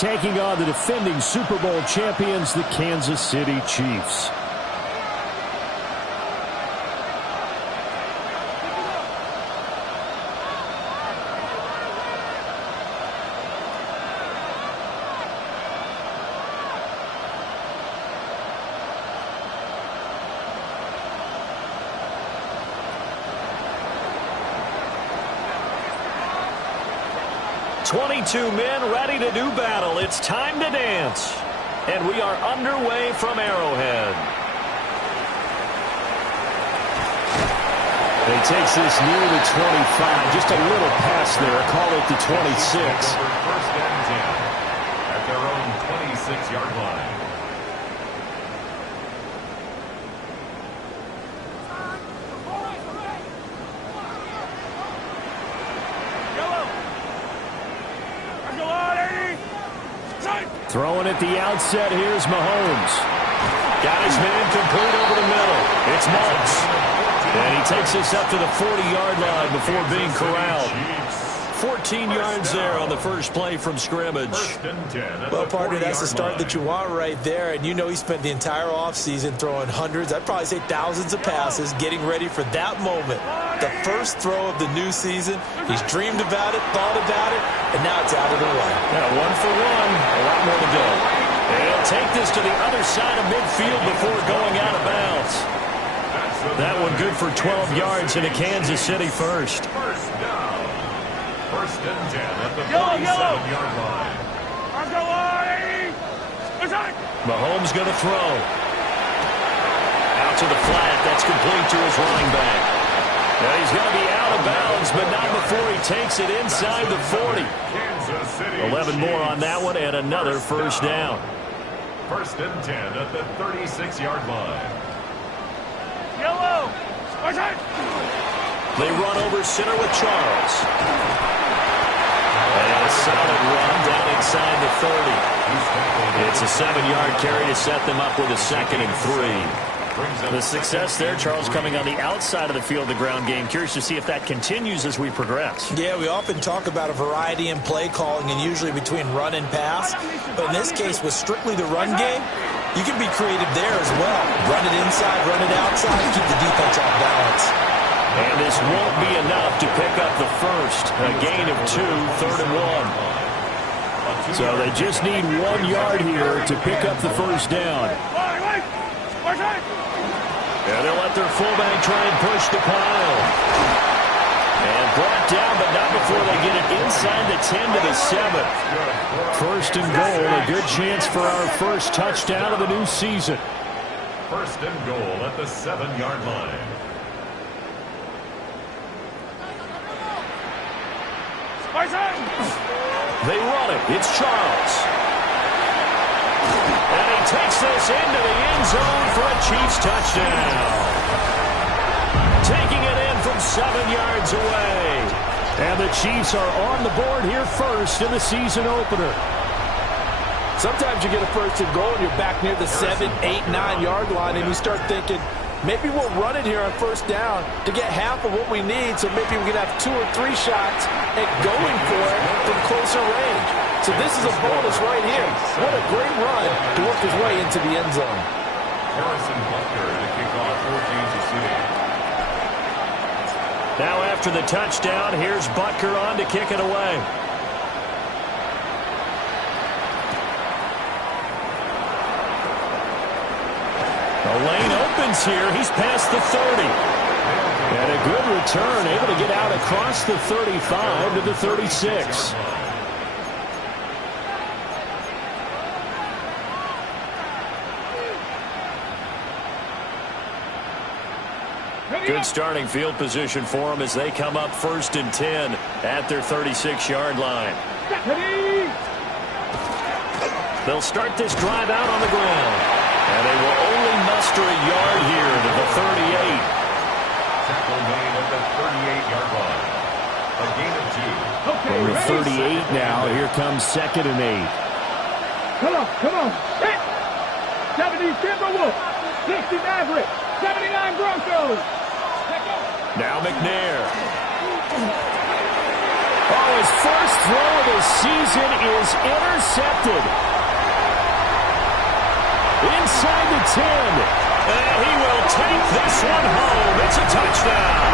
taking on the defending Super Bowl champions, the Kansas City Chiefs. Two men ready to do battle. It's time to dance. And we are underway from Arrowhead. He takes this near the 25. Just a little pass there. Call it the 26. First and 10 at their own 26-yard line. Throwing at the outset, here's Mahomes. Got his man complete over the middle. It's Moss. And he takes this up to the 40-yard line before being corralled. 14 yards there on the first play from scrimmage. Well, partner, that's the start that you want right there. And you know he spent the entire offseason throwing hundreds, I'd probably say thousands of passes, getting ready for that moment. The first throw of the new season. He's dreamed about it, thought about it, and now it's out of the way. Yeah, 1 for 1. A lot more to go. And he'll take this to the other side of midfield before going out of bounds. That one good for 12 yards into Kansas City first. First down. First and 10 at the 47-yard line. Mahomes going to throw. Out to the flat. That's complete to his running back. Now he's going to be out of bounds, but not before he takes it inside the 40. 11 more on that one, and another first down. First and 10 at the 36-yard line. They run over center with Charles. And a solid run down inside the 30. It's a 7-yard carry to set them up with a 2nd and 3. The success there, Charles, coming on the outside of the field, the ground game. Curious to see if that continues as we progress. Yeah, we often talk about a variety in play calling and usually between run and pass. But in this case, with strictly the run game, you can be creative there as well. Run it inside, run it outside, keep the defense off balance. And this won't be enough to pick up the first. A gain of 2, 3rd and 1. So they just need 1 yard here to pick up the first down. And they'll let their fullback try and push the pile. And brought down, but not before they get it inside the 10 to the 7. First and goal, a good chance for our first touchdown of the new season. First and goal at the 7-yard line. They run it. It's Charles. And he takes this into the end zone for a Chiefs touchdown. Taking it in from 7 yards away. And the Chiefs are on the board here first in the season opener. Sometimes you get a first and goal and you're back near the 7, 8, 9-yard line and you start thinking, maybe we'll run it here on first down to get half of what we need, so maybe we can have 2 or 3 shots at going for it from closer range. So this is a bonus right here. What a great run to work his way into the end zone. Harrison Butker to kick off for Kansas City. Now after the touchdown, here's Butker on to kick it away. The lane opens here. He's past the 30. And a good return, able to get out across the 35 to the 36. Good starting field position for them as they come up first and 10 at their 36-yard line. They'll start this drive out on the ground. And they will only muster a yard here to the 38. Tackle made at the 38-yard line. A gain of 2. Over 38 now. Here comes 2nd and 8. Come on. 70 Timberwolves. 60 Mavericks. 79 Broncos. Now McNair. Oh, his first throw of the season is intercepted. Inside the 10. And he will take this one home. It's a touchdown.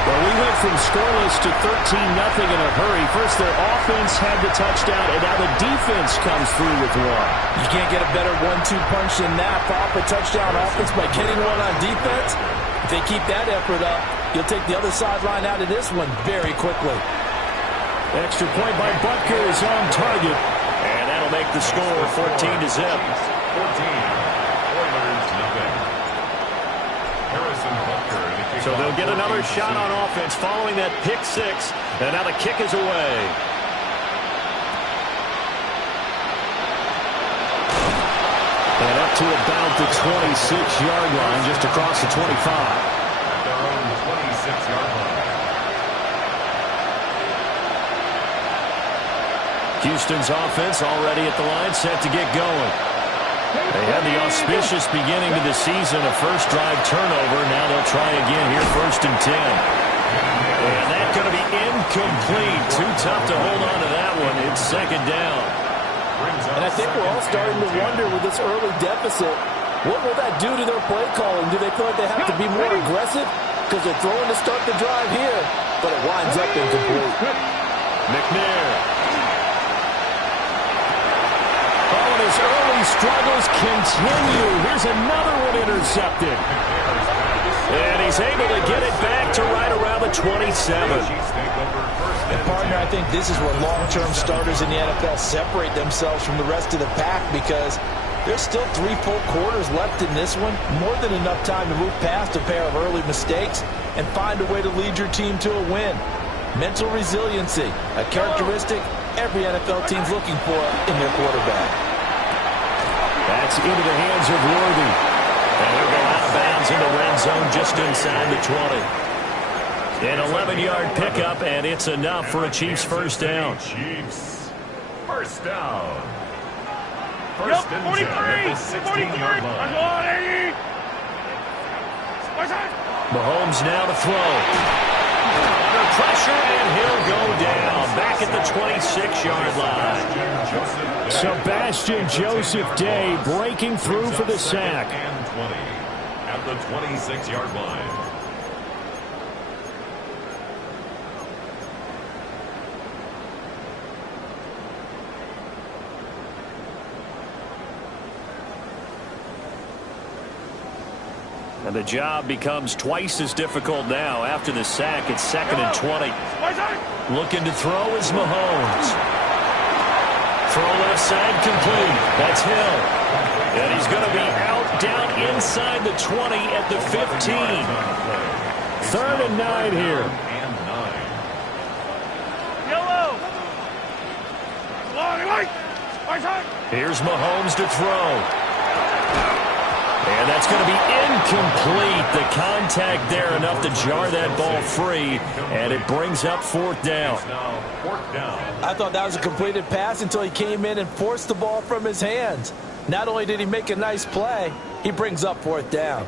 Well, we went from scoreless to 13-0 in a hurry. First, their offense had the touchdown, and now the defense comes through with one. You can't get a better 1-2 punch than that. Off a touchdown offense by getting one on defense. If they keep that effort up, you'll take the other sideline out of this one very quickly. Extra point by Butker is on target. And that'll make the score 14-0. 14. Oilers nothing. Harrison Butker. So they'll get another shot on offense following that pick six. And now the kick is away. And up to about the 26-yard line, just across the 25. At their own 26-yard line. Houston's offense already at the line, set to get going. They had the auspicious beginning to the season, a first drive turnover. Now they'll try again here, 1st and 10. And that's going to be incomplete. Too tough to hold on to that one. It's 2nd down. And I think we're all starting to wonder with this early deficit, what will that do to their play calling? Do they feel like they have to be more aggressive? Because they're throwing to start the drive here, but it winds up incomplete. McNair. His early struggles continue. Here's another one intercepted. And he's able to get it back to right around the 27. And partner, I think this is where long-term starters in the NFL separate themselves from the rest of the pack, because there's still 3 full quarters left in this one. More than enough time to move past a pair of early mistakes and find a way to lead your team to a win. Mental resiliency, a characteristic every NFL team's looking for in their quarterback. That's into the hands of Worthy. And he'll go out of bounds in the red zone just inside the 20. An 11-yard pickup, and it's enough for a Chiefs first down. Chiefs first down. First and 10 at the 16-yard line. Mahomes now to throw. Under pressure, and he'll go down. Back at the 26-yard line. Sebastian Joseph Day breaking through for the sack. And 20 at the 26-yard line. And the job becomes twice as difficult now after the sack. It's 2nd and 20. Looking to throw is Mahomes. Throw left side complete. That's Hill. And he's going to be out down inside the 20 at the 15. 3rd and 9 here. And 9. Here's Mahomes to throw. And that's going to be incomplete. The contact there enough to jar that ball free, and it brings up 4th down. I thought that was a completed pass until he came in and forced the ball from his hands. Not only did he make a nice play, he brings up 4th down.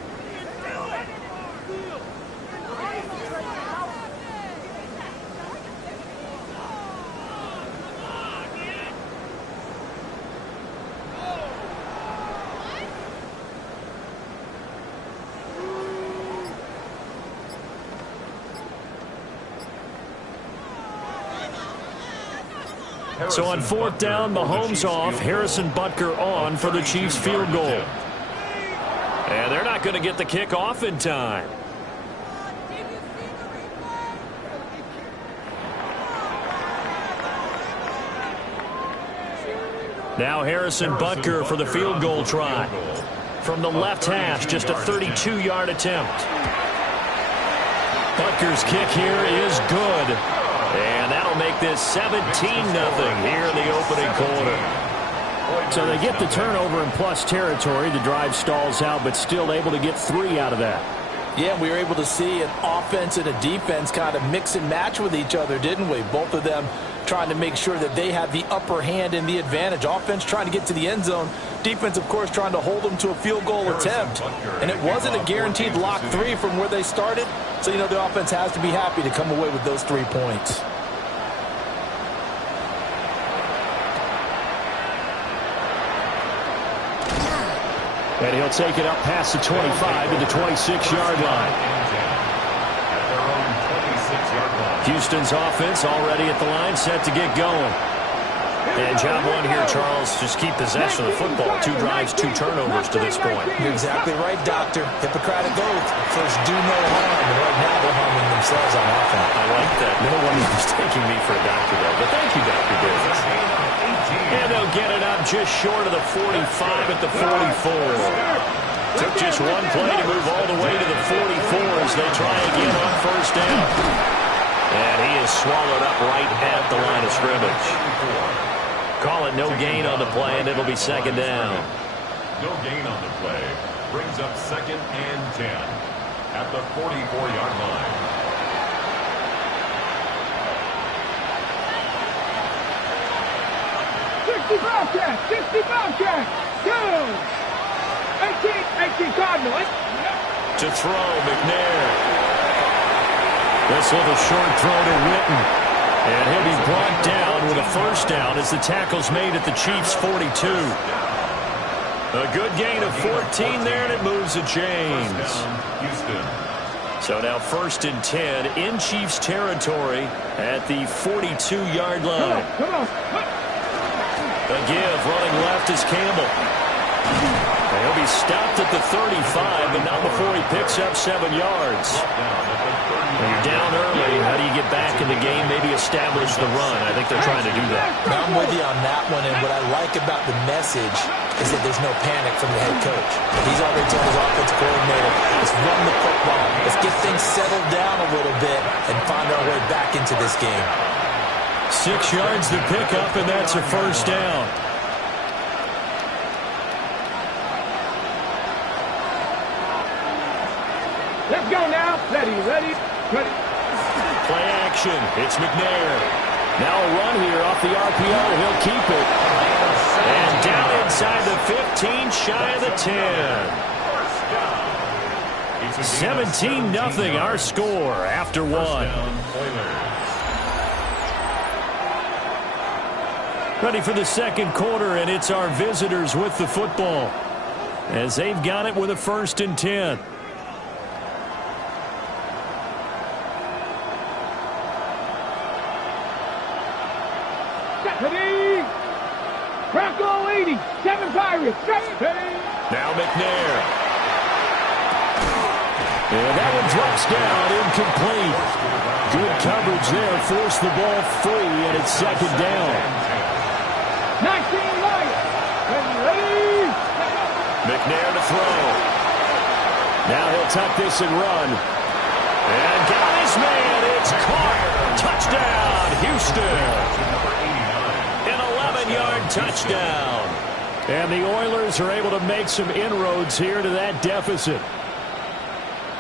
So on 4th down, Mahomes off, Harrison Butker on for the Chiefs field goal. And they're not going to get the kick off in time. Now Harrison Butker for the field goal try. From the left hash, just a 32-yard attempt. Butker's kick here is good. And that'll make this 17-0 here in the opening quarter. So they get the turnover in plus territory. The drive stalls out, but still able to get 3 out of that. Yeah, we were able to see an offense and a defense kind of mix and match with each other, didn't we? Both of them trying to make sure that they have the upper hand and the advantage. Offense trying to get to the end zone. Defense, of course, trying to hold them to a field goal attempt. And it wasn't a guaranteed lock 3 from where they started. So, you know, the offense has to be happy to come away with those 3 points. And he'll take it up past the 25 to the 26-yard line. Houston's offense already at the line, set to get going. And job one here, Charles, just keep possession of the football. 2 drives, 2 turnovers to this point. You're exactly right, Doctor. Hippocratic oath. First, do no harm. And right now, they're harming themselves on offense. I like that. No one was taking me for a doctor, though. But thank you, Dr. Davis. And they'll get it up just short of the 45 at the 44. Took just one play to move all the way to the 44 as they try again on first down. And he is swallowed up right at the line of scrimmage. Call it no gain on the play, and it'll be second down. No gain on the play. Brings up 2nd and 10 at the 44-yard line. Bobcat, 60 Bobcat, go! 18 Cardinal. To throw, McNair. This little short throw to Witten. And he'll be brought down with a first down as the tackle's made at the Chiefs' 42. A good gain of 14 there, and it moves the chains. Houston. So now 1st and 10 in Chiefs territory at the 42-yard line. Come on. A give, running left is Campbell. And he'll be stopped at the 35, but not before he picks up 7 yards. When you're down early, how do you get back in the game, maybe establish the run? I think they're trying to do that. Now, I'm with you on that one, and what I like about the message is that there's no panic from the head coach. He's already told his offensive coordinator, let's run the football, let's get things settled down a little bit and find our way back into this game. 6 yards to pick up, and that's a first down. Let's go now. Ready. Play action. It's McNair. Now a run here off the RPO. He'll keep it. And down inside the 15, shy of the 10. 17-0 our score after 1. Ready for the second quarter, and it's our visitors with the football as they've got it with a 1st and 10. Ready. Bronco 80. 7 Pirates. Ready. Now McNair. And that one drops down, incomplete. Good coverage there, forced the ball free, and it's second down. 19 Lions. Ready. McNair to throw. Now he'll tuck this and run. And got his man. It's caught. Touchdown, Houston. An 11-yard touchdown. And the Oilers are able to make some inroads here to that deficit.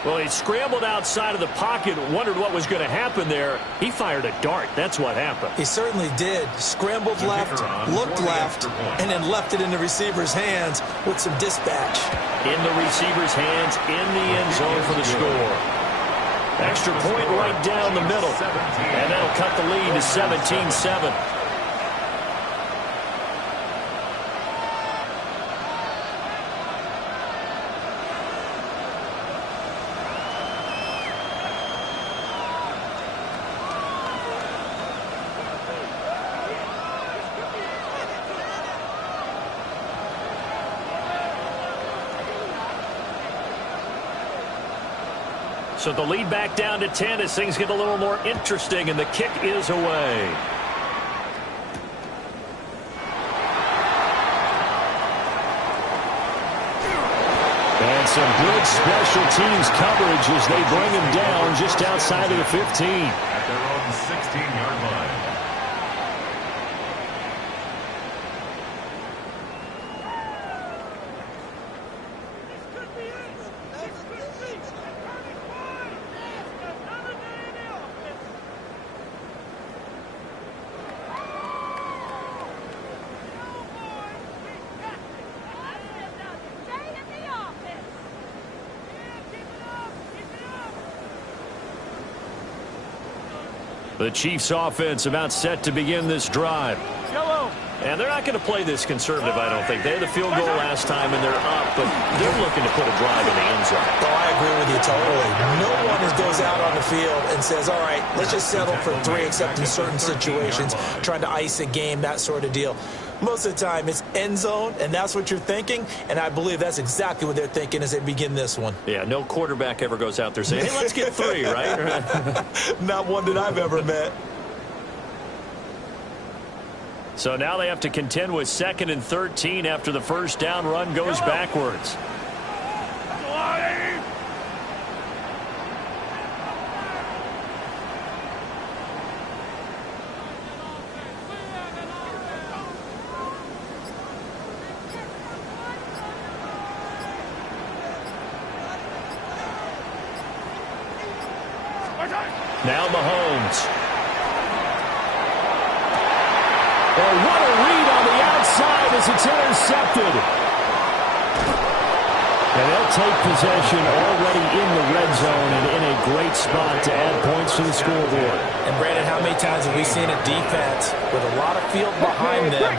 Well, he scrambled outside of the pocket, wondered what was going to happen there. He fired a dart. That's what happened. He certainly did. Scrambled left, looked left, and then left it in the receiver's hands with some dispatch. In the receiver's hands, in the end zone for the score. Extra point right down the middle. And that'll cut the lead to 17-7. So the lead back down to 10 as things get a little more interesting, and the kick is away. And some good special teams coverage as they bring him down just outside of the 15. At their own 16-yard line. The Chiefs offense about set to begin this drive. And they're not going to play this conservative, I don't think. They had the field goal last time, and they're up, but they're looking to put a drive in the end zone. Oh, I agree with you totally. No one goes out on the field and says, all right, let's just settle for 3, except in certain situations, trying to ice a game, that sort of deal. Most of the time, it's end zone, and that's what you're thinking, and I believe that's exactly what they're thinking as they begin this one. Yeah, no quarterback ever goes out there saying, hey, let's get 3, right? Not one that I've ever met. So now they have to contend with 2nd and 13 after the first down run goes backwards. Now Mahomes. Oh, what a read on the outside as it's intercepted. And they'll take possession already in the red zone and in a great spot to add points to the scoreboard. And, Brandon, how many times have we seen a defense with a lot of field behind them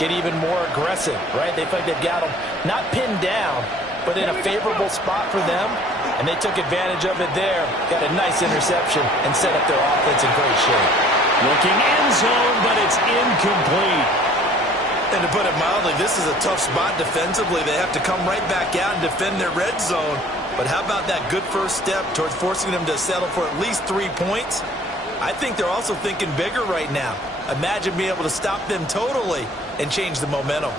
get even more aggressive, right? They feel like they've got them not pinned down, but in a favorable spot for them, and they took advantage of it there. Got a nice interception and set up their offense in great shape. Looking end zone, but it's incomplete. And to put it mildly, this is a tough spot defensively. They have to come right back out and defend their red zone. But how about that good first step towards forcing them to settle for at least 3 points? I think they're also thinking bigger right now. Imagine being able to stop them totally and change the momentum.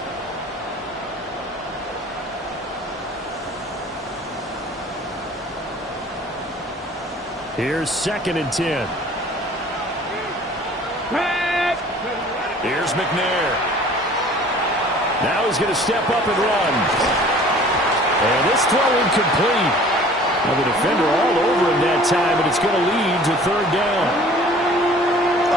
Here's 2nd and 10. Here's McNair. Now he's going to step up and run. And this throw incomplete. Now the defender all over him that time, and it's going to lead to 3rd down.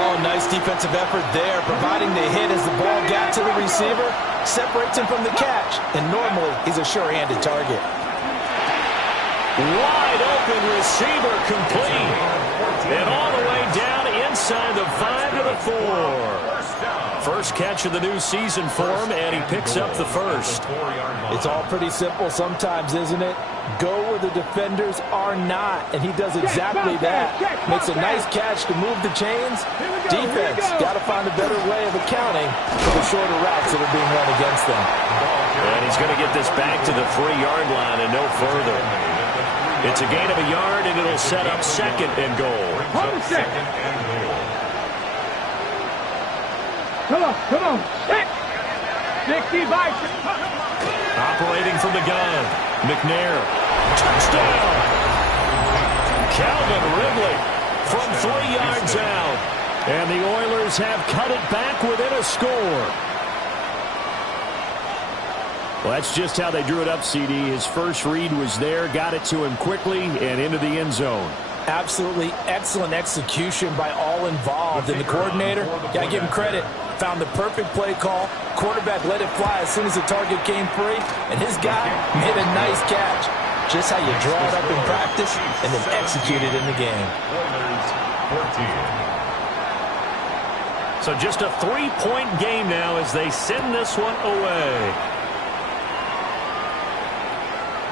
Oh, nice defensive effort there, providing the hit as the ball got to the receiver, separates him from the catch, and normally he's a sure-handed target. Wide open receiver complete. And all the way down inside the 5 to the 4. First catch of the new season for him, and he picks up the first. It's all pretty simple sometimes, isn't it? Go where the defenders are not, and he does exactly that. Makes a nice catch to move the chains. Defense got to find a better way of accounting for the shorter routes that are being run against them. And he's going to get this back to the 3-yard line and no further. It's a gain of a yard, and it'll set up 2nd and goal. Come on. 65. Operating from the gun. McNair. Touchdown. Calvin Ridley from 3 yards out. And the Oilers have cut it back within a score. Well, that's just how they drew it up, CD. His first read was there, got it to him quickly, and into the end zone. Absolutely excellent execution by all involved. And the coordinator, got to give him credit, found the perfect play call. Quarterback let it fly as soon as the target came free, and his guy made a nice catch. Just how you draw it up in practice and then execute it in the game. So just a 3-point game now as they send this one away.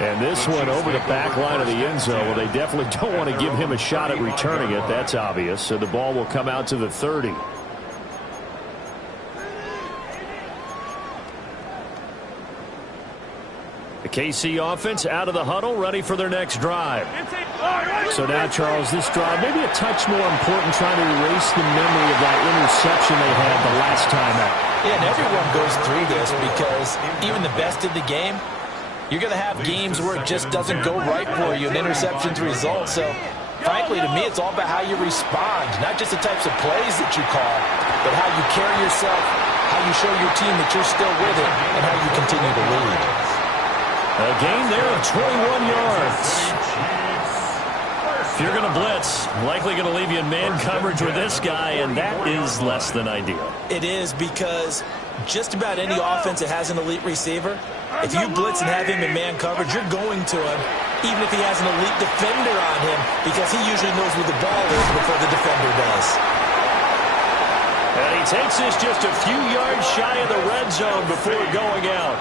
And this one over the back line of the end zone. Well, they definitely don't want to give him a shot at returning it. That's obvious. So the ball will come out to the 30. The KC offense out of the huddle, ready for their next drive. So now, Charles, this drive maybe a touch more important, trying to erase the memory of that interception they had the last time out. Yeah, and everyone goes through this because even the best in the game, you're going to have games where it just doesn't go right for you and interceptions result. So, frankly, to me, it's all about how you respond, not just the types of plays that you call, but how you carry yourself, how you show your team that you're still with it, and how you continue to lead. A gain there of 21 yards. If you're going to blitz, likely going to leave you in man coverage with this guy, and that is less than ideal. It is, because just about any offense that has an elite receiver, if you blitz and have him in man coverage, you're going to him, even if he has an elite defender on him, because he usually knows where the ball is before the defender does. he takes this just a few yards shy of the red zone before going out.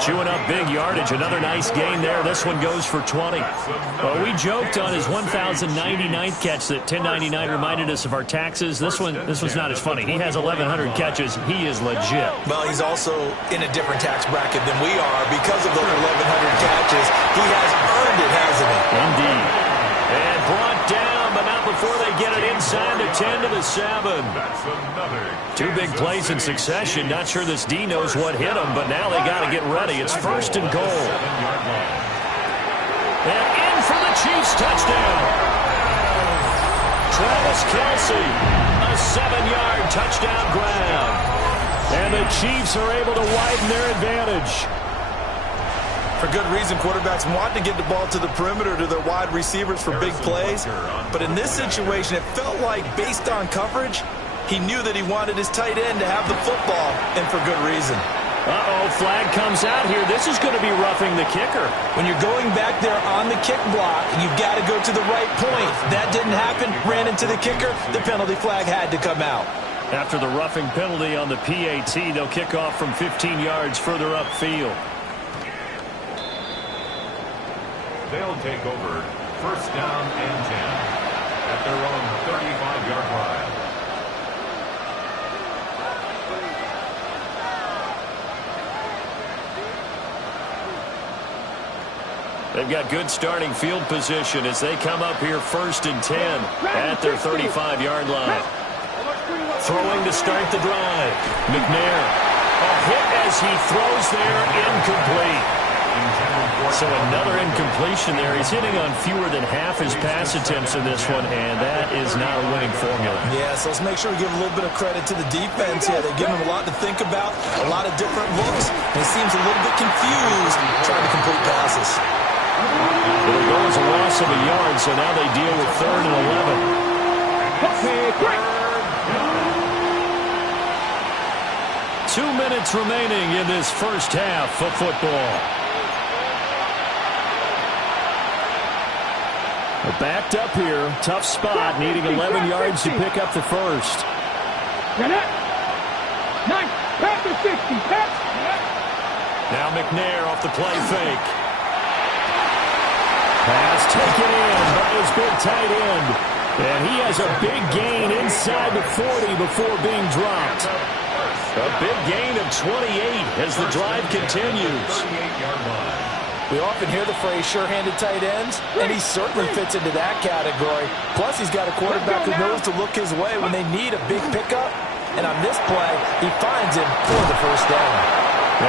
Chewing up big yardage. Another nice gain there. This one goes for 20. Well, we joked on his 1,099th catch that 1099 reminded us of our taxes. This one's not as funny. He has 1,100 catches. He is legit. Well, he's also in a different tax bracket than we are because of those 1,100 catches. He has earned it, hasn't he? Indeed. And brought down, but not before they get it inside the 10 to the 7. Two big plays in succession. Not sure this D knows what hit him, but now they got to get ready. It's first and goal. And in for the Chiefs touchdown. Travis Kelce, a 7-yard touchdown grab. And the Chiefs are able to widen their advantage. For good reason, quarterbacks want to get the ball to the perimeter to their wide receivers for big plays. But in this situation, it felt like, based on coverage, he knew that he wanted his tight end to have the football, and for good reason. Uh-oh, flag comes out here. This is going to be roughing the kicker. When you're going back there on the kick block, you've got to go to the right point. That didn't happen. Ran into the kicker. The penalty flag had to come out. After the roughing penalty on the PAT, they'll kick off from 15 yards further upfield. They'll take over first down and 10 at their own 35-yard line. They've got good starting field position as they come up here first and 10 at their 35-yard line. Throwing to start the drive. McNair. A hit as he throws there, incomplete. So another incompletion there. He's hitting on fewer than half his pass attempts in this one, and that is not a winning formula. Yeah, so let's make sure we give a little bit of credit to the defense here. They're giving him a lot to think about, a lot of different looks. And he seems a little bit confused trying to complete passes. It'll go as a loss of a yard, so now they deal with 3rd and 11. Okay, great. 2 minutes remaining in this first half of football. They're backed up here. Tough spot, needing 11 yards to pick up the first. Nice. Pass to 60. Now McNair off the play fake. Pass taken in by his big tight end. And he has a big gain inside the 40 before being dropped. A big gain of 28 as the drive continues. We often hear the phrase sure-handed tight ends, and he certainly fits into that category. Plus, he's got a quarterback who knows to look his way when they need a big pickup. And on this play, he finds him for the first down.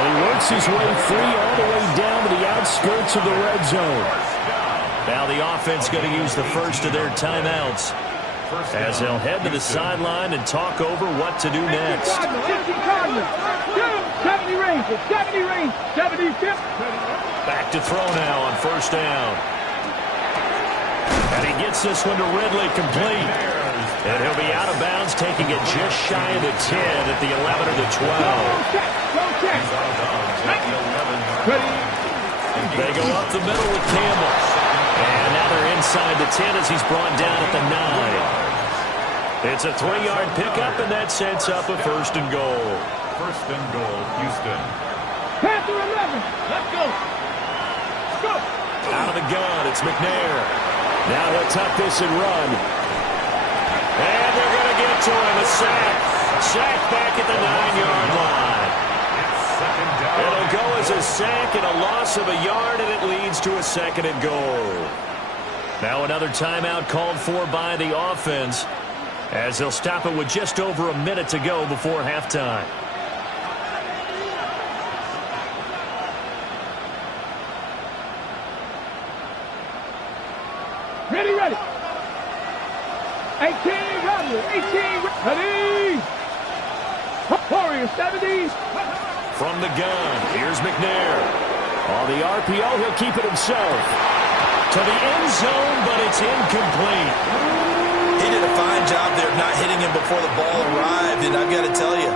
And he works his way free all the way down to the outskirts of the red zone. Now the offense going to use the first of their timeouts as they'll head to the sideline and talk over what to do next. 70 range, 70 range, 75. Back to throw now on first down. And he gets this one to Ridley complete. And he'll be out of bounds, taking it just shy of the 10 at the 11 or the 12. They go up the middle with Campbell. And now they're inside the 10 as he's brought down at the 9. It's a 3-yard pickup, and that sets up a first and goal. First and goal, Houston. Pass to 11. Let's go. Go. Out of the gun, it's McNair. Now he'll tuck this and run. And they're going to get to him. A sack. Sack back at the 9-yard line. It'll go as a sack and a loss of a yard, and it leads to a second and goal. Now another timeout called for by the offense as they'll stop it with just over a minute to go before halftime. Ready. 18, ready. Warrior 70. From the gun, here's McNair. On the RPO, he'll keep it himself. To the end zone, but it's incomplete. He did a fine job there of not hitting him before the ball arrived, and I've got to tell you,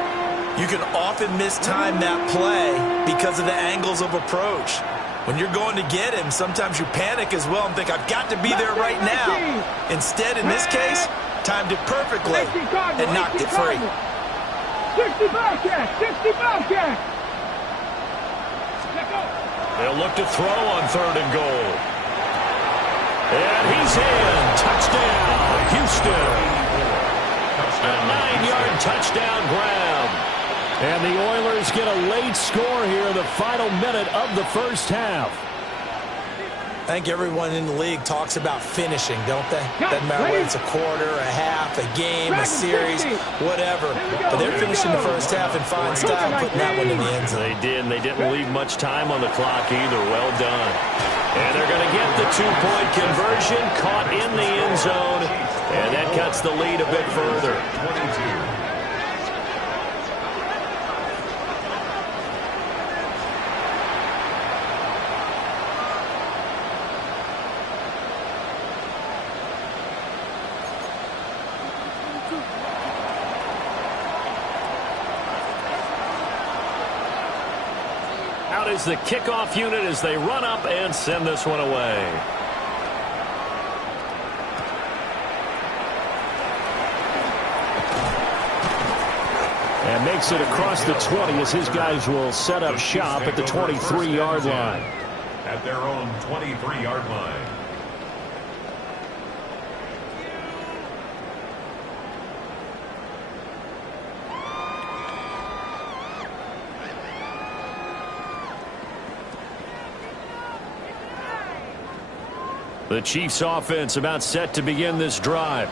you can often mistime that play because of the angles of approach. When you're going to get him, sometimes you panic as well and think, I've got to be there right now. Instead, in this case, timed it perfectly and knocked it free. 60 Bobcats, 60 Bobcats. They'll look to throw on 3rd and goal. And he's in. Touchdown, Houston. A 9-yard touchdown grab. And the Oilers get a late score here in the final minute of the first half. I think everyone in the league talks about finishing, don't they? Doesn't matter whether it's a quarter, a half, a game, a series, whatever. But they're finishing the first half in fine style, putting that one in the end zone. They did, and they didn't leave much time on the clock either. Well done. And they're going to get the 2-point conversion, caught in the end zone, and that cuts the lead a bit further. 22. Out is the kickoff unit as they run up and send this one away. And makes it across the 20 as his guys will set up shop at the 23-yard line. At their own 23-yard line. The Chiefs offense about set to begin this drive.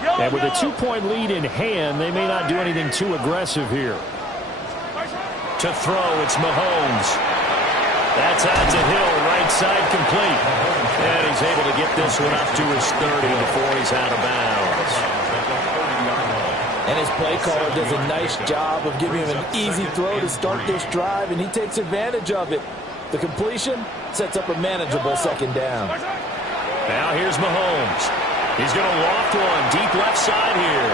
And with a 2-point lead in hand, they may not do anything too aggressive here. To throw, it's Mahomes. That's out to Hill, right side complete. And he's able to get this one up to his 30 before he's out of bounds. And his play caller does a nice job of giving him an easy throw to start this drive, and he takes advantage of it. The completion sets up a manageable 2nd down. Now here's Mahomes. He's going to loft one deep left side here.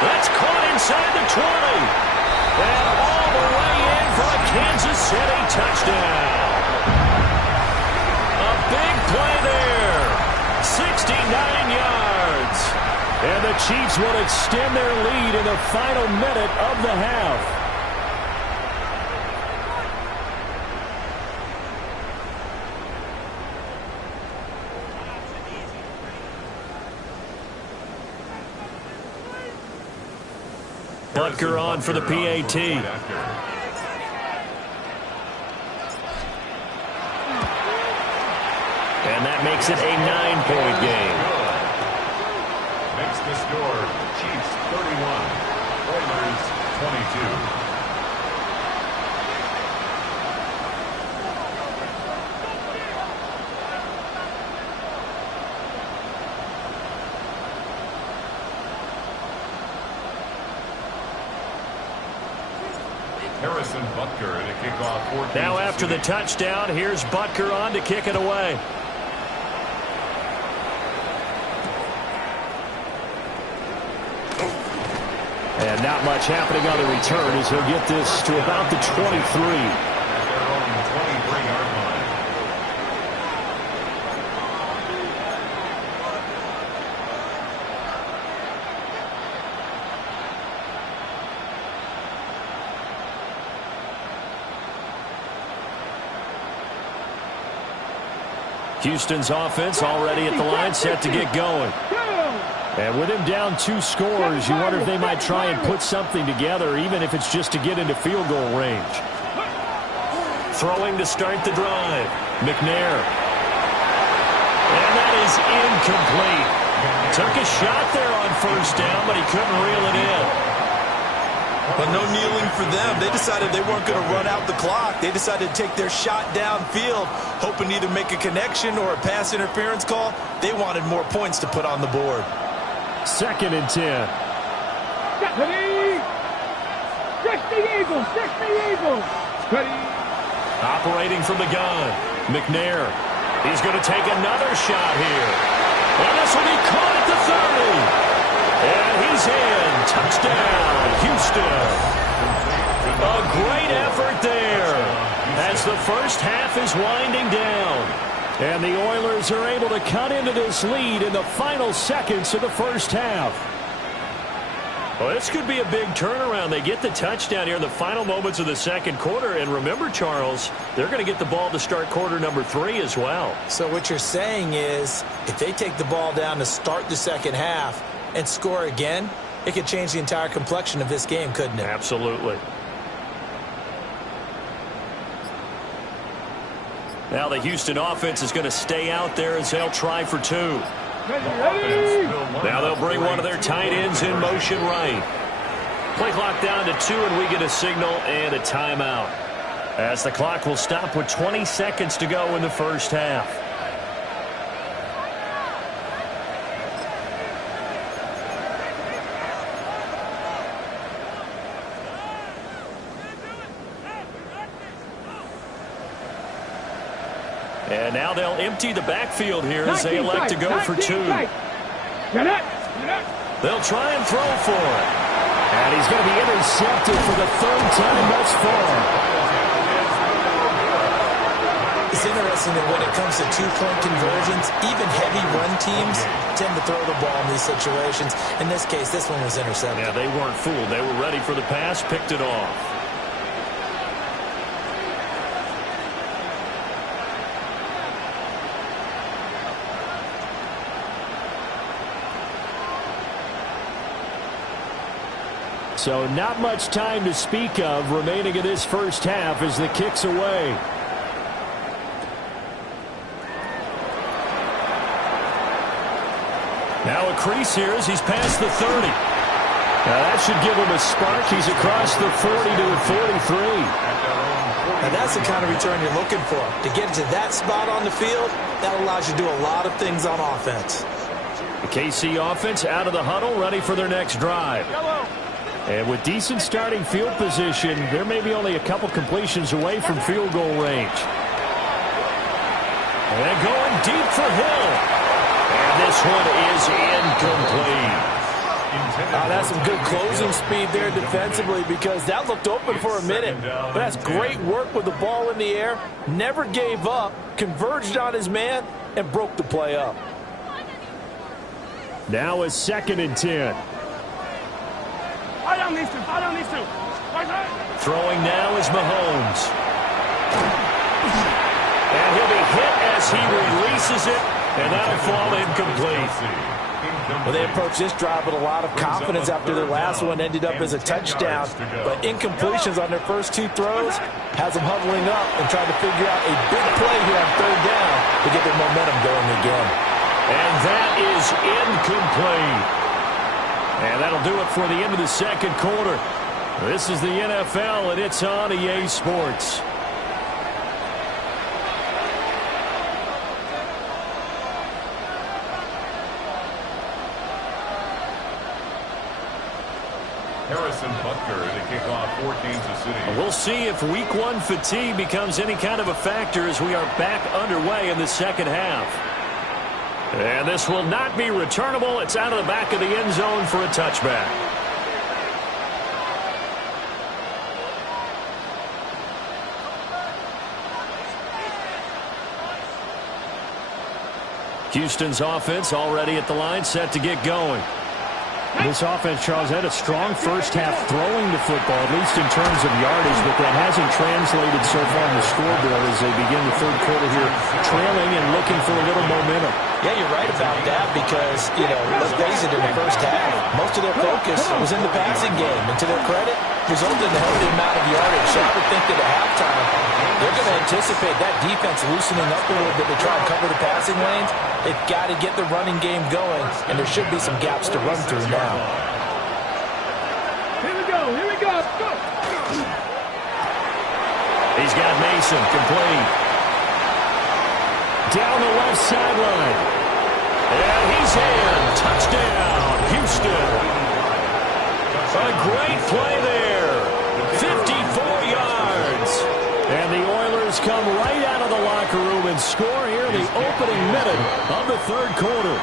That's caught inside the 20. And all the way in for a Kansas City touchdown. A big play there. 69 yards. And the Chiefs will extend their lead in the final minute of the half. Butker on for the PAT. And that makes it a 9-point game. Makes the score Chiefs 31, Oilers 22. Butker in a kickoff. Now after the touchdown, here's Butker on to kick it away. And not much happening on the return as he'll get this to about the 23. At their own 23-yard line. Houston's offense already at the line, set to get going. And with him down 2 scores, you wonder if they might try and put something together, even if it's just to get into field goal range. Throwing to start the drive. McNair. And that is incomplete. Took a shot there on 1st down, but he couldn't reel it in. But no kneeling for them. They decided they weren't going to run out the clock. They decided to take their shot downfield, hoping to either make a connection or a pass interference call. They wanted more points to put on the board. 2nd and 10. 60 Eagles, 60 Eagles. Operating from the gun. McNair. He's going to take another shot here. And this will be caught at the 30. And he's in. Touchdown, Houston. A great effort there as the first half is winding down. And the Oilers are able to cut into this lead in the final seconds of the first half. Well, this could be a big turnaround. They get the touchdown here in the final moments of the second quarter. And remember, Charles, they're going to get the ball to start quarter number 3 as well. So what you're saying is if they take the ball down to start the second half and score again, it could change the entire complexion of this game, couldn't it? Absolutely. Now the Houston offense is going to stay out there as they'll try for 2. Now they'll bring one of their tight ends in motion right. Play clock down to 2, and we get a signal and a timeout, as the clock will stop with 20 seconds to go in the first half. And now they'll empty the backfield here as they elect to go for 2. They'll try and throw for it. And he's going to be intercepted for the 3rd time thus far. It's interesting that when it comes to 2-point conversions, even heavy run teams tend to throw the ball in these situations. In this case, this one was intercepted. Yeah, they weren't fooled. They were ready for the pass, picked it off. So not much time to speak of remaining in this first half as the kick's away. Now a crease here as he's past the 30. Now that should give him a spark. He's across the 40 to the 43. Now that's the kind of return you're looking for. To get to that spot on the field, that allows you to do a lot of things on offense. The KC offense out of the huddle, ready for their next drive. And with decent starting field position, there may be only a couple completions away from field goal range. And going deep for Hill. And this one is incomplete. That's some good closing speed there defensively, because that looked open for a minute. But that's great work with the ball in the air. Never gave up, converged on his man, and broke the play up. Now a 2nd and 10. Throwing now is Mahomes. And he'll be hit as he releases it, and that'll fall incomplete. Well, they approached this drive with a lot of confidence after their last one ended up as a touchdown. But incompletions on their first 2 throws has them huddling up and trying to figure out a big play here on 3rd down to get their momentum going again. And that is incomplete. And that'll do it for the end of the second quarter. This is the NFL, and it's on EA Sports. Harrison Butker to kick off for Kansas City. We'll see if Week 1 fatigue becomes any kind of a factor as we are back underway in the second half. And this will not be returnable. It's out of the back of the end zone for a touchback. Houston's offense already at the line, set to get going. This offense, Charles, had a strong first half throwing the football, at least in terms of yardage, but that hasn't translated so far on the scoreboard as they begin the third quarter here, trailing and looking for a little momentum. Yeah, you're right about that because, let's face it, in the first half, most of their focus was in the passing game. And to their credit, resulted in a healthy amount of yardage. So I would think that at halftime, they're going to anticipate that defense loosening up a little bit to try and cover the passing lanes. They've got to get the running game going, and there should be some gaps to run through now. Here we go. Go. He's got Mason complete. Down the left sideline. And he's in. Touchdown, Houston. A great play there. 54 yards. And the Oilers come right out of the locker room and score here in the opening minute of the third quarter.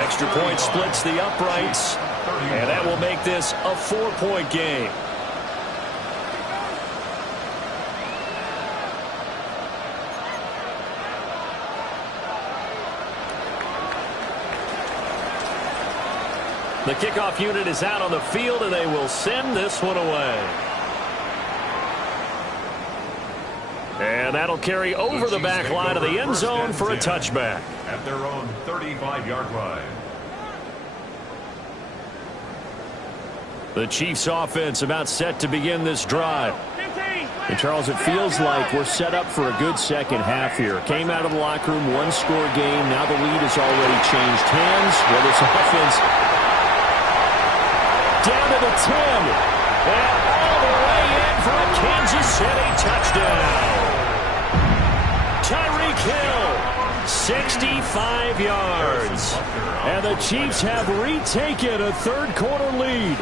Extra point splits the uprights, and that will make this a 4-point game. The kickoff unit is out on the field, and they will send this one away. And that'll carry over the back line of the end zone for a touchback. At their own 35-yard line. The Chiefs offense about set to begin this drive. And Charles, it feels like we're set up for a good second half here. Came out of the locker room, one-score game. Now the lead has already changed hands. Well, this offense down to the 10. And all the way in for a Kansas City touchdown. Tyreek Hill, 65 yards. And the Chiefs have retaken a third-quarter lead.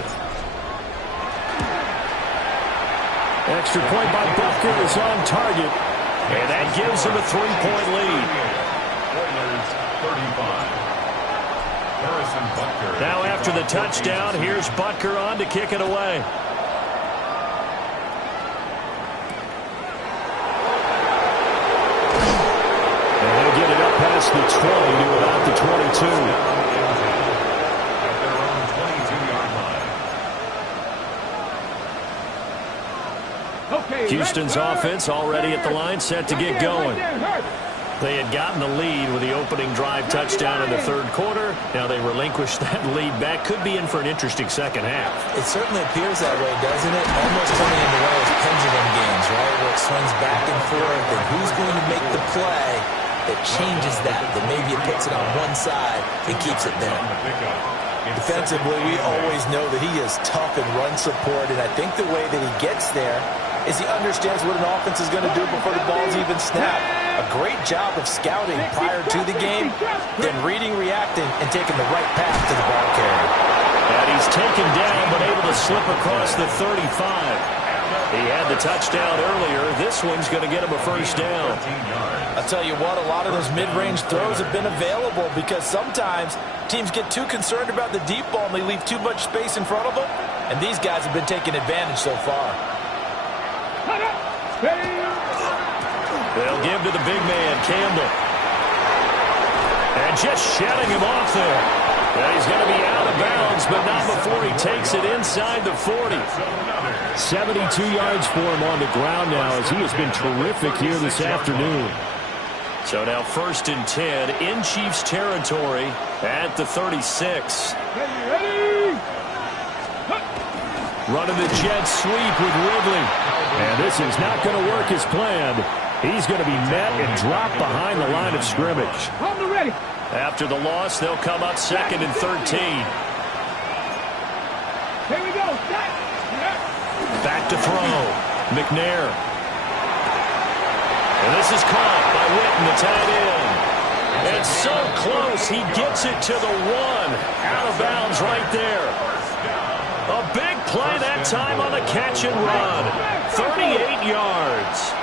Extra point by Butker is on target. And that gives him a 3-point lead. Now after the touchdown, here's Butker on to kick it away. And he'll get it up past the 20 to about the 22. Houston's offense already at the line, set to get going. They had gotten the lead with the opening drive touchdown in the third quarter. Now they relinquished that lead back. Could be in for an interesting second half. It certainly appears that way, doesn't it? Almost turning into one of those pendulum games, right, where it swings back and forth, and who's going to make the play that changes that maybe it puts it on one side and keeps it there. Defensively, we always know that he is tough in run support, and I think the way that he gets there is he understands what an offense is going to do before the ball's even snapped. A great job of scouting prior to the game, then reading, reacting, and taking the right path to the ball carrier. And he's taken down but able to slip across the 35. He had the touchdown earlier. This one's going to get him a first down. I'll tell you what, a lot of those mid-range throws have been available because sometimes teams get too concerned about the deep ball and they leave too much space in front of them, and these guys have been taking advantage so far. They'll give to the big man, Campbell. And just shutting him off there. And he's going to be out of bounds, but not before he takes it inside the 40. 72 yards for him on the ground now as he has been terrific here this afternoon. So now 1st and 10 in Chiefs territory at the 36. Running the jet sweep with Ridley. And this is not going to work as planned. He's going to be met and dropped behind the line of scrimmage. After the loss, they'll come up 2nd and 13. Here we go. Back to throw. McNair. And this is caught by Witten, the tight end. And so close, he gets it to the 1. Out of bounds right there. A big play that time on the catch and run. 38 yards.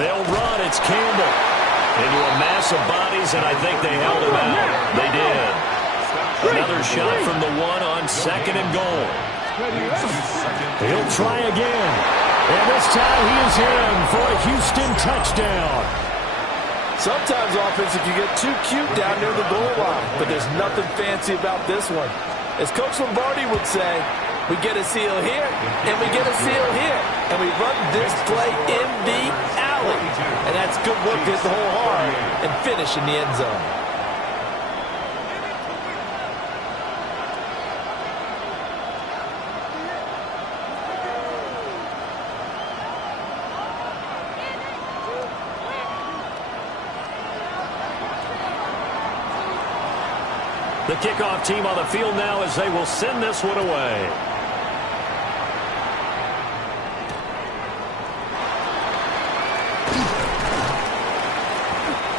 They'll run. It's Campbell. Into a mass of bodies, and I think they held him out. They did. Another shot from the 1 on 2nd and goal. He'll try again. And this time he is in for a Houston touchdown. Sometimes offense, if you get too cute down near the goal line, but there's nothing fancy about this one. As Coach Lombardi would say, we get a seal here, and we get a seal here, and we run this play in the alley. And that's good work to hit the hole hard and finish in the end zone. The kickoff team on the field now as they will send this one away.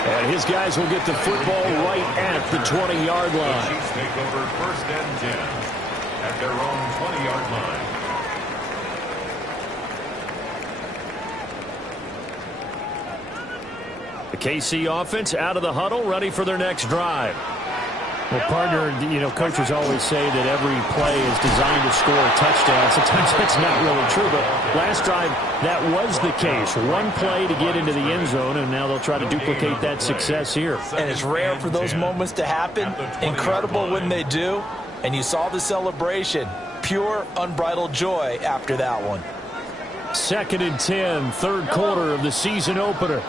And his guys will get the football right at the 20-yard line. The Chiefs take over 1st and 10 at their own 20-yard line. The KC offense out of the huddle, ready for their next drive. Well, partner, coaches always say that every play is designed to score a touchdown. Sometimes that's not really true, but last drive, that was the case. One play to get into the end zone, and now they'll try to duplicate that success here. And it's rare for those moments to happen. Incredible when they do. And you saw the celebration. Pure, unbridled joy after that one. 2nd and 10, third quarter of the season opener.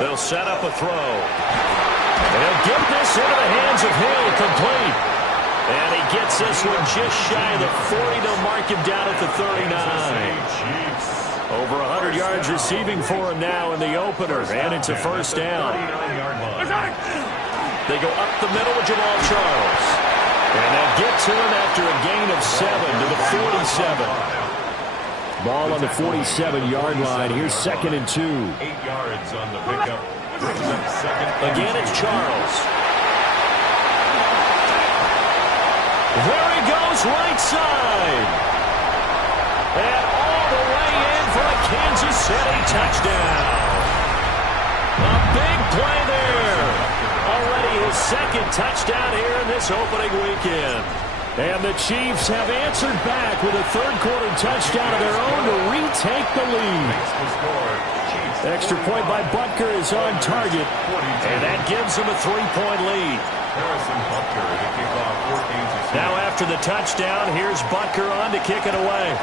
They'll set up a throw. And he'll get this into the hands of Hill, complete. And he gets this one just shy of the 40. They'll mark him down at the 39. Over 100 yards receiving for him now in the opener. And it's a first down. They go up the middle with Jamal Charles. And they'll get to him after a gain of 7 to the 47. Ball on the 47-yard line. Here's 2nd and 2. 8 yards on the pickup. Brings up 2nd. Again, it's Charles. There he goes, right side. And all the way in for a Kansas City touchdown. A big play there. Already his 2nd touchdown here in this opening weekend. And the Chiefs have answered back with a third-quarter touchdown of their own to retake the lead. Extra point by Butker is on target, and that gives them a 3-point lead. Now after the touchdown, here's Butker on to kick it away.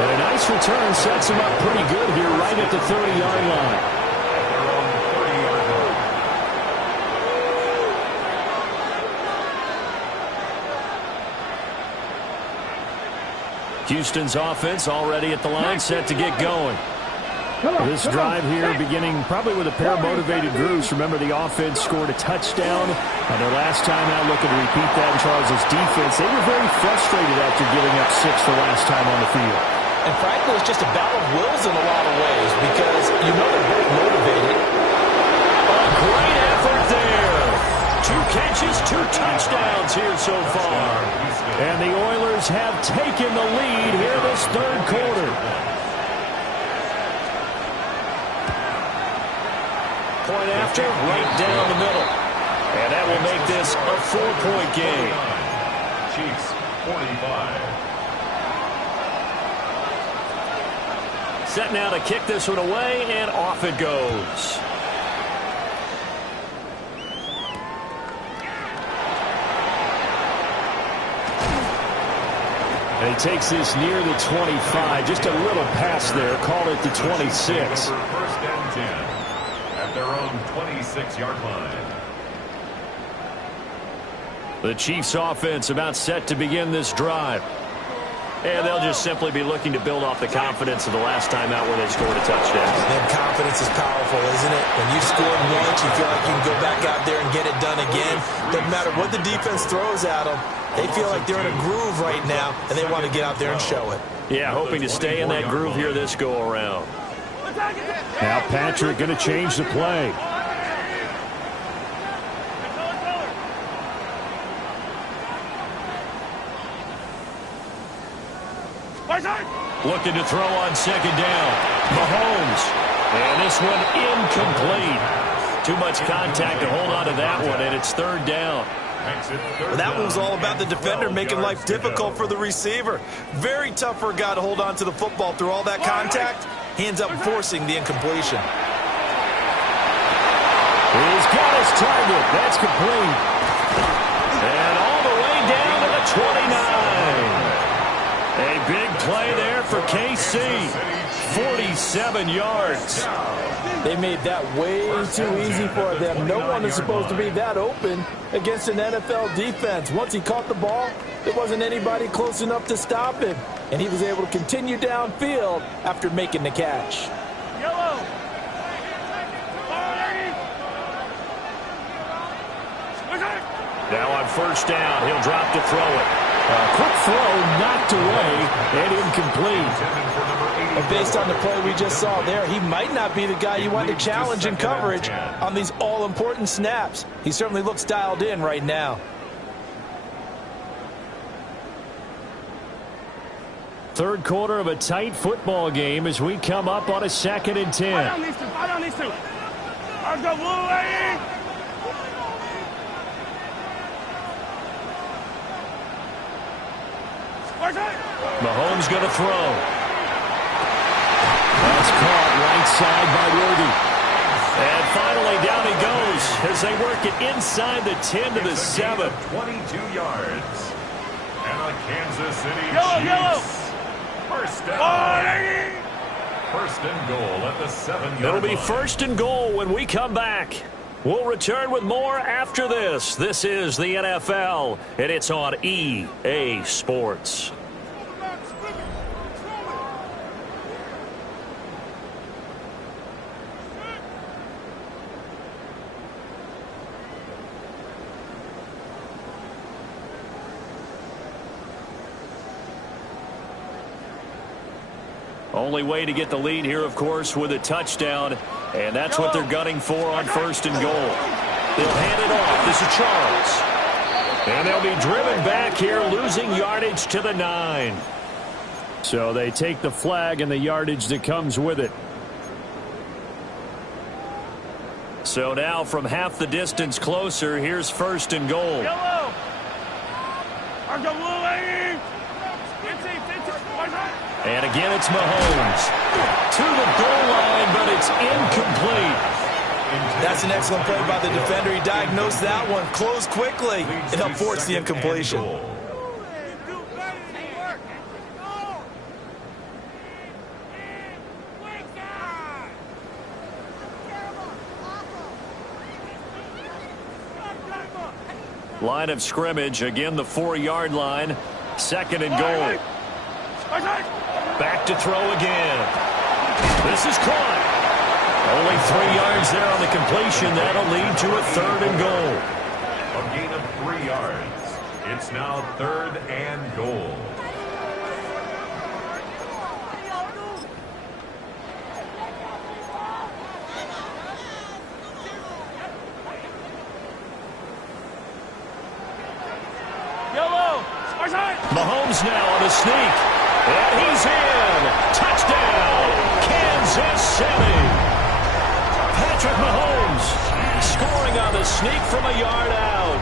And a nice return sets him up pretty good here right at the 30-yard line. Houston's offense already at the line, set to get going. This drive here beginning probably with a pair of motivated groups. Remember, the offense scored a touchdown on their last time out, looking to repeat that in Charles' defense. They were very frustrated after giving up 6 the last time on the field. And frankly, it's just a battle of wills in a lot of ways because they're both motivated. A great effort there. 2 catches, 2 touchdowns here so far. And the Oilers have taken the lead here this third quarter. Point after, right down the middle. And that will make this a 4-point game. Chiefs, 45. Set now to kick this one away, and off it goes. And he takes this near the 25. Just a little pass there. Call it the 26. First and 10 at their own 26-yard line. The Chiefs offense about set to begin this drive. And they'll just simply be looking to build off the confidence of the last time out where they scored a touchdown. And confidence is powerful, isn't it? When you've scored once, you feel like you can go back out there and get it done again. Doesn't matter what the defense throws at them. They feel like they're in a groove right now, and they want to get out there and show it. Yeah, hoping to stay in that groove here this go-around. Now Patrick going to change the play. Looking to throw on second down. Mahomes. And this one incomplete. Too much contact to hold on to that one, and it's third down. Well, that one was all about the defender making life difficult for the receiver. Very tough for a guy to hold on to the football through all that contact. He ends up forcing the incompletion. He's got his target. That's complete. And all the way down to the 29. A big play there for KC. 47 yards. They made that way too easy for them. No one is supposed to be that open against an NFL defense. Once he caught the ball, there wasn't anybody close enough to stop him. And he was able to continue downfield after making the catch. Now on first down, he'll drop to throw it. A quick throw knocked away and incomplete. And based on the play we just saw there, he might not be the guy you want to challenge in coverage on these all-important snaps. He certainly looks dialed in right now. Third quarter of a tight football game as we come up on a 2nd and 10. Fight on these two. Fight on these two. Let's go, Blue Lady. Mahomes going to throw. That's caught right side by Worthy. And finally down he goes as they work it inside the 10 to the 7. 22 yards. And the Kansas City Yellow. Chiefs. First down. First and goal at the 7-yard line. It'll be first and goal when we come back. We'll return with more after this. This is the NFL, and it's on EA Sports. Only way to get the lead here, of course, with a touchdown, and that's what they're gunning for on first and goal. They'll hand it off. This is Charles. And they'll be driven back here, losing yardage to the 9. So they take the flag and the yardage that comes with it. So now from half the distance closer, here's first and goal. Yellow. And again, it's Mahomes to the goal line, but it's incomplete. That's an excellent play by the defender. He diagnosed that one, closed quickly, and helped force the incompletion. Line of scrimmage, again the 4-yard line, 2nd and goal. Back to throw again. This is caught. Only 3 yards there on the completion. That'll lead to a 3rd and goal. A gain of 3 yards. It's now 3rd and goal. Mahomes now on the sneak. And he's in. Touchdown, Kansas City. Patrick Mahomes scoring on the sneak from a yard out.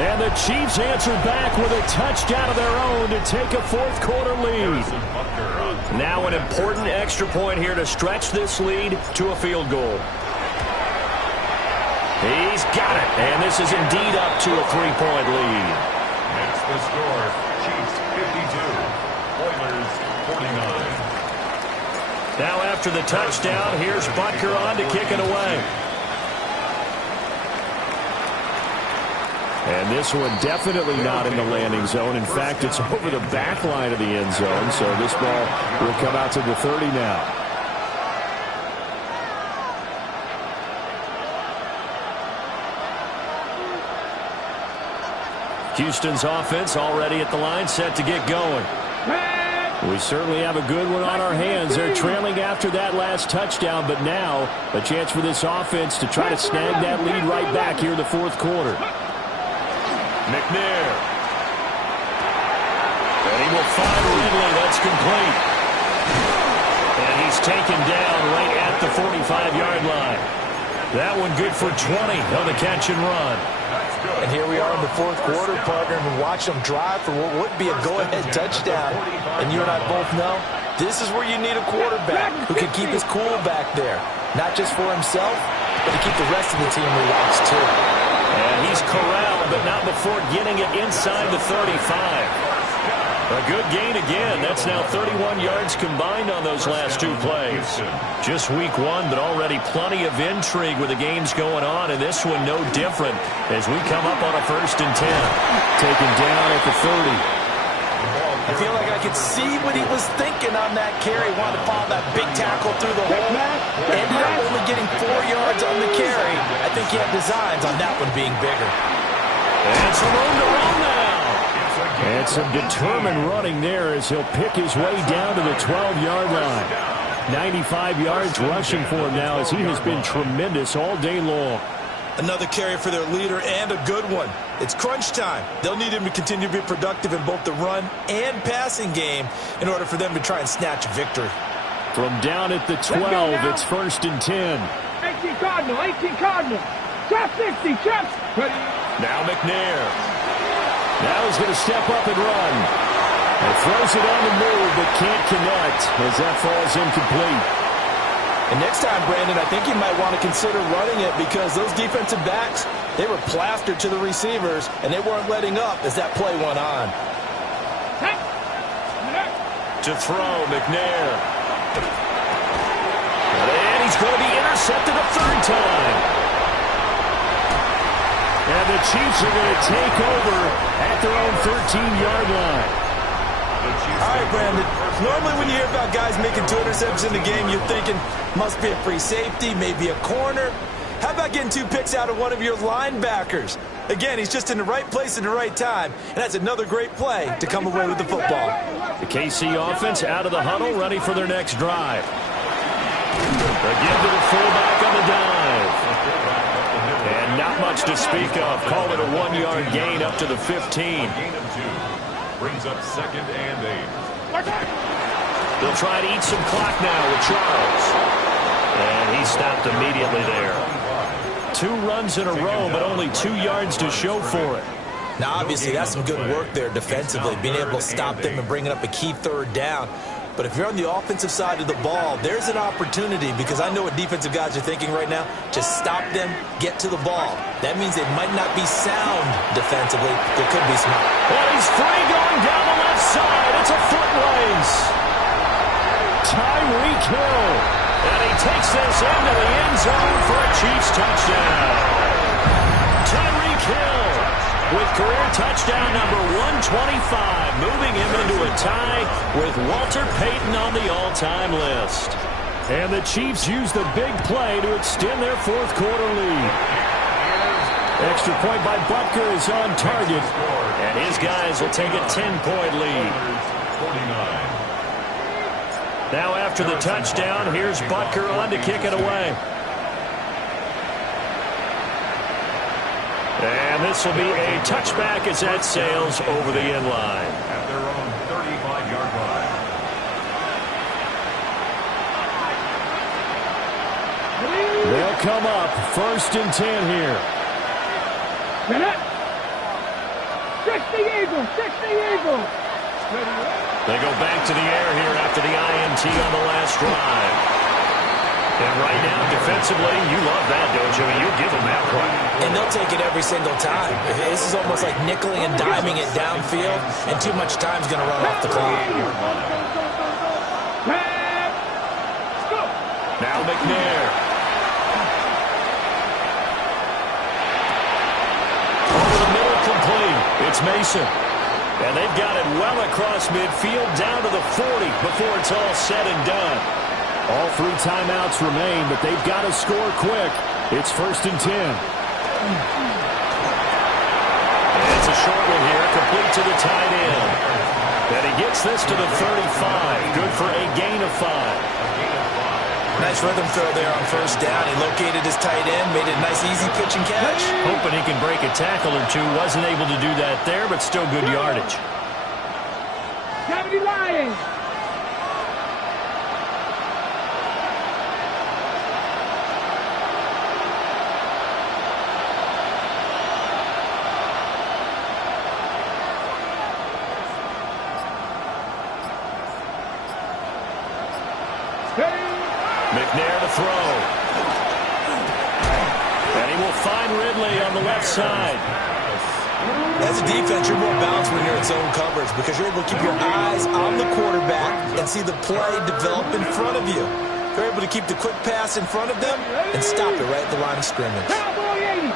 And the Chiefs answer back with a touchdown of their own to take a 4th quarter lead. Now an important extra point here to stretch this lead to a field goal. He's got it. And this is indeed up to a 3-point lead. Makes the score. Chiefs 52. Oilers 49. Now after the touchdown, here's Butker on to kick it away. And this one definitely not in the landing zone. In fact, it's over the back line of the end zone. So this ball will come out to the 30 now. Houston's offense already at the line, set to get going. We certainly have a good one on our hands. They're trailing after that last touchdown, but now a chance for this offense to try to snag that lead right back here in the 4th quarter. McNair. And he will find Ridley. That's complete. And he's taken down right at the 45-yard line. That one good for 20 on the catch and run. And here we are in the 4th quarter, partner, and watch them drive for what would be a go-ahead touchdown. And you and I both know this is where you need a quarterback who can keep his cool back there. Not just for himself, but to keep the rest of the team relaxed, too. And he's corralled, but not before getting it inside the 35. A good gain again. That's now 31 yards combined on those last 2 plays. Just week 1, but already plenty of intrigue with the games going on, and this one no different as we come up on a 1st and 10. Taken down at the 30. I feel like I could see what he was thinking on that carry. Wanted to follow that big tackle through the hole. Ended up only getting 4 yards on the carry. I think he had designs on that one being bigger. And some room to run now. And some determined running there as he'll pick his way down to the 12-yard line. 95 yards rushing for him now as he has been tremendous all day long. Another carry for their leader and a good one. It's crunch time. They'll need him to continue to be productive in both the run and passing game in order for them to try and snatch a victory. From down at the 12, it's 1st and 10. 18 Cardinal, 18 Cardinal. Trap 60, trap. Now McNair. Now he's going to step up and run. And throws it on the move, but can't connect as that falls incomplete. And next time, Brandon, I think you might want to consider running it because those defensive backs, they were plastered to the receivers, and they weren't letting up as that play went on. To throw, McNair. And he's going to be intercepted a 3rd time. And the Chiefs are going to take over at their own 13-yard line. All right, Brandon. Normally when you hear about guys making 2 interceptions in the game, you're thinking, must be a free safety, maybe a corner. How about getting 2 picks out of one of your linebackers? Again, he's just in the right place at the right time, and that's another great play to come away with the football. The KC offense out of the huddle, ready for their next drive. Again to the fullback on the dive. And not much to speak of. Call it a 1-yard gain up to the 15. Brings up 2nd and 8. They'll try to eat some clock now with Charles. And he stopped immediately there. 2 runs in a row, but only 2 yards to show for it. Now, obviously, that's some good work there defensively, being able to stop them and bringing up a key 3rd down. But if you're on the offensive side of the ball, there's an opportunity because I know what defensive guys are thinking right now. Just stop them, get to the ball. That means they might not be sound defensively. There could be some. Well, he's free going down the left side. It's a foot race. Tyreek Hill. And he takes this into the end zone for a Chiefs touchdown. Tyreek Hill with career touchdown number 125, moving him into a tie with Walter Payton on the all-time list. And the Chiefs use the big play to extend their 4th quarter lead. Extra point by Butker is on target, and his guys will take a 10-point lead. Now after the touchdown, here's Butker on to kick it away. And this will be a touchback as that sails over the end line. At their own 35-yard line. They'll come up 1st and 10 here. 60 Eagles, 60 Eagles. They go back to the air here after the INT on the last drive. And right now, defensively, you love that, don't you? I mean, you'll give them that play. And they'll take it every single time. This is almost like nickeling and diming it downfield, and too much time's going to run off the clock. Now McNair. Over the middle, complete. It's Mason. And they've got it well across midfield, down to the 40 before it's all said and done. All 3 timeouts remain, but they've got to score quick. It's 1st and 10. And it's a short one here, complete to the tight end. And he gets this to the 35. Good for a gain of 5. Nice rhythm throw there on 1st down. He located his tight end, made it a nice easy pitch and catch. Hoping he can break a tackle or 2. Wasn't able to do that there, but still good yardage. 70 Lions. McNair to throw. And he will find Ridley on the left side. As a defense, you're more balanced when you're in zone coverage because you're able to keep your eyes on the quarterback and see the play develop in front of you. You're able to keep the quick pass in front of them and stop it right at the line of scrimmage. Cowboy 80.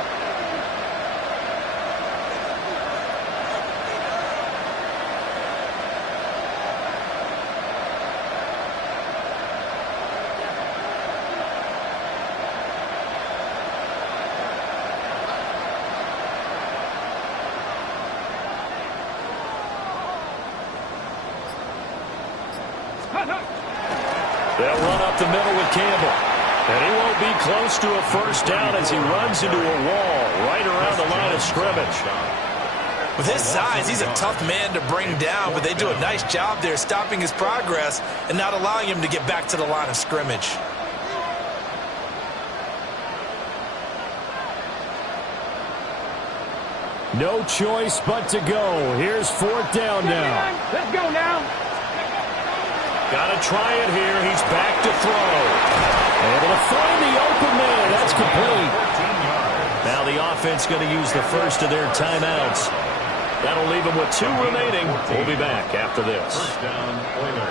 They'll run up the middle with Campbell. And he won't to be close to a first down as he runs into a wall right around the line of scrimmage. With his size, he's a tough man to bring down, but they do a nice job there stopping his progress and not allowing him to get back to the line of scrimmage. No choice but to go. Here's fourth down now. Let's go now. Got to try it here. He's back to throw. Able to find the open man. That's complete. Now the offense going to use the first of their timeouts. That'll leave them with 2 remaining. We'll be back after this.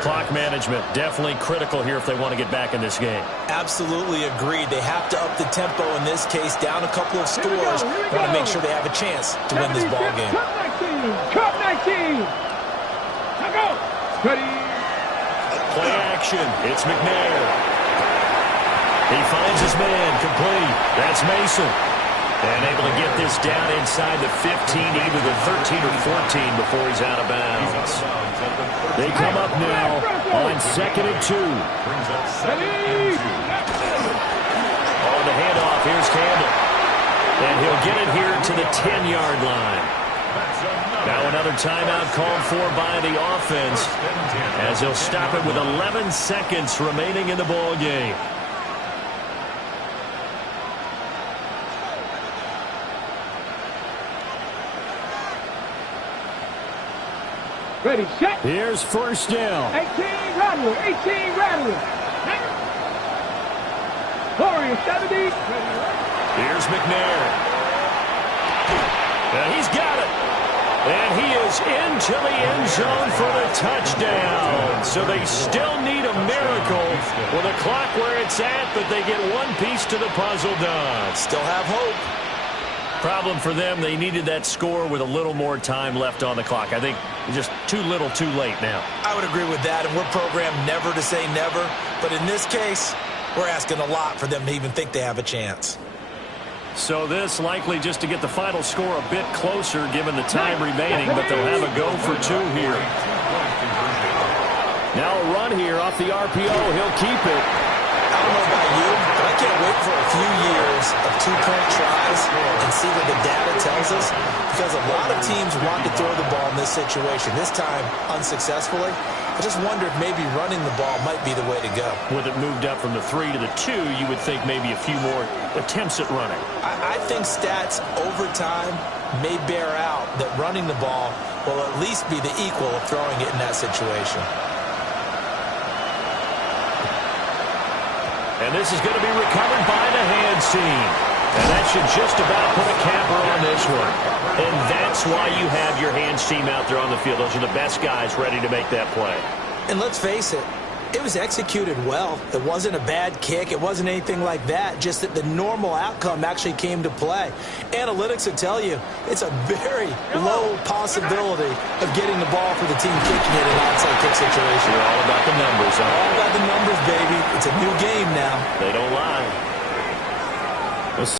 Clock management definitely critical here if they want to get back in this game. Absolutely agreed. They have to up the tempo in this case, down a couple of scores. Want to make sure they have a chance to win this ball game. Cut 19. Now go. Ready. Play action. It's McNair. He finds his man. Complete. That's Mason. And able to get this down inside the 15, either the 13 or 14 before he's out of bounds. They come up now on 2nd and 2. On the handoff, here's Campbell. And he'll get it here to the 10-yard line. Now another timeout called for by the offense as he'll stop it with 11 seconds remaining in the ball game. Ready, set. Here's first down. 18 Rattler. 18 Rattler. Corey, 70. Here's McNair. And he's got it. And he is into the end zone for the touchdown. So they still need a miracle with a clock where it's at, but they get one piece to the puzzle done. Still have hope. Problem for them, they needed that score with a little more time left on the clock. I think just too little, too late now. I would agree with that, and we're programmed never to say never. But in this case, we're asking a lot for them to even think they have a chance. So this likely just to get the final score a bit closer given the time remaining, but they'll have a go for 2 here. Now a run here off the RPO. He'll keep it. I don't know about you, but I can't wait for a few years of 2-point tries and see what the data tells us, because a lot of teams want to throw the ball in this situation, this time unsuccessfully. I just wonder if maybe running the ball might be the way to go. With it moved up from the 3 to the 2, you would think maybe a few more attempts at running. I think stats over time may bear out that running the ball will at least be the equal of throwing it in that situation. And this is going to be recovered by the hands team. And that should just about put a capper on this one. And that's why you have your hands team out there on the field. Those are the best guys ready to make that play. And let's face it, it was executed well. It wasn't a bad kick. It wasn't anything like that. Just that the normal outcome actually came to play. Analytics will tell you it's a very low possibility of getting the ball for the team kicking it in an onside kick situation. You're all about the numbers, huh? All about the numbers, baby. It's a new game now. They don't lie.